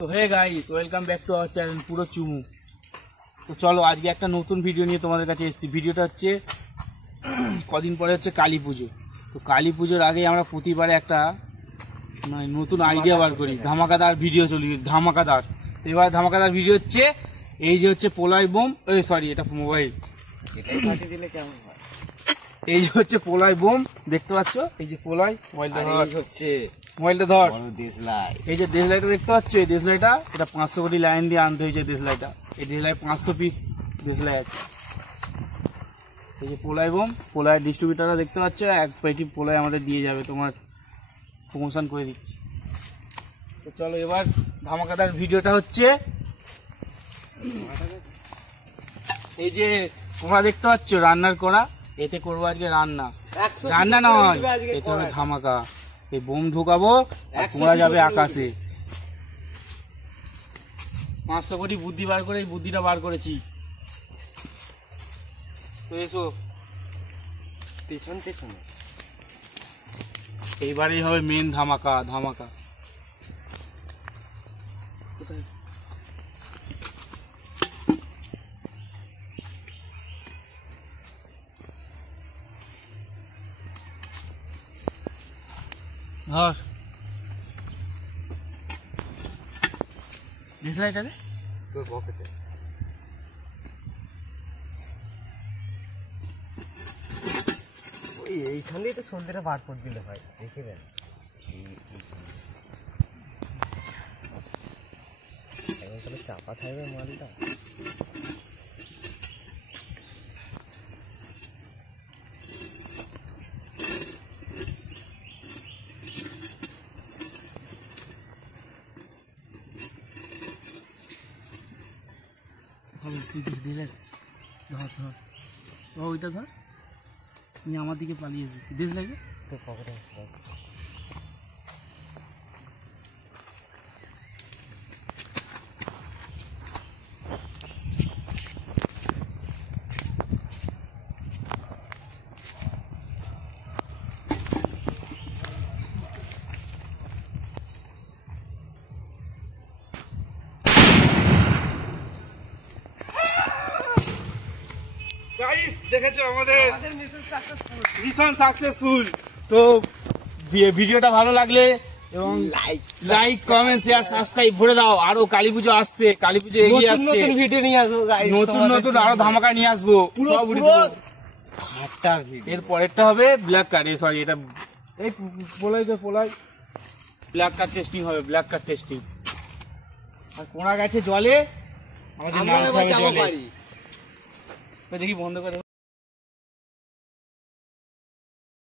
তো hey guys, welcome back to our channel পুরো চুমু। তো চলো আজকে একটা নতুন ভিডিও নিয়ে তোমাদের কাছে এসেছি। ভিডিওটা হচ্ছে কদিন পরে হচ্ছে কালী পুজো। তো কালী পুজোর আগে আমরা প্রতিবারে একটা মানে নতুন আইডিয়া বার করি, ধামাকাদার ভিডিও চলি, ধামাকাদার। এবার ধামাকাদার ভিডিও হচ্ছে এই যে হচ্ছে পোলাই বোম, সরি এটা মোবাইল, এই যে হচ্ছে পোলাই বোম দেখতে পাচ্ছ, এই যে পোলাই মোবাইলটা হচ্ছে মোবাইলটা ধর, এই যে দেশলাইটা দেখতে পাচ্ছ, এই দেশলাইটা এটা 500 কোটি লাইন দিয়ে আনতে হয়েছে। দেশলাইটা এই দেশলাই 500 পিস দেশলাই আছে। এই যে পোলাই বোম, পোলাই ডিস্ট্রিবিউটাররা দেখতে পাচ্ছ, এক পেটি পোলাই আমাদের দিয়ে যাবে, তোমার প্রমোশন করে দিচ্ছি। তো চলো এবার ধামাকাদার ভিডিওটা হচ্ছে এই যে তোমরা দেখতে পাচ্ছ রান্নার করা, এতে করবো আজকে রান্না। রান্না নয়, এতে হবে ধামাকা। এই বোম ঢুকাবো, তোমরা যাবে আকাশে। 500 কোটি বুদ্ধি বার করে এই বুদ্ধিটা বার করেছি। তো এসো পেছন পেছন, এইবারেই হবে মেন ধামাকা। ধামাকা ধর দেশলাইটা দে তোর পকেটে। ওই এইখান দিয়ে তো সন্ধ্যেটা বার করে দিলে হয়, দেখে দেন এখন তাহলে চাপা থাকবে মালটা। দিলে ধর ধর, ওইটা ধর, তুমি আমার দিকে পালিয়েছি, দেশ লাগে তোর পকেটে গাইস দেখেছো আমাদের মিশন সাকসেসফুল। তো ভিডিওটা ভালো লাগলে এবং লাইক কমেন্ট শেয়ার সাবস্ক্রাইব ভরে দাও। আরো কালী পুজো আসছে, কালী পুজো এগিয়ে আসছে, নতুন ভিডিও নিয়ে আসবো গাইস, নতুন নতুন আরো ধামাকা নিয়ে আসবো। সব এর পরেরটা হবে ব্ল্যাক কার্ড, সরি এটা এই পোলাই তো পোলাই ব্ল্যাক কার্ড টেস্টিং হবে, ব্ল্যাক কার্ড টেস্টিং। আর কোনা গেছে জলে, আমাদের নামতে হবে জলে। দেখি বন্ধ করে।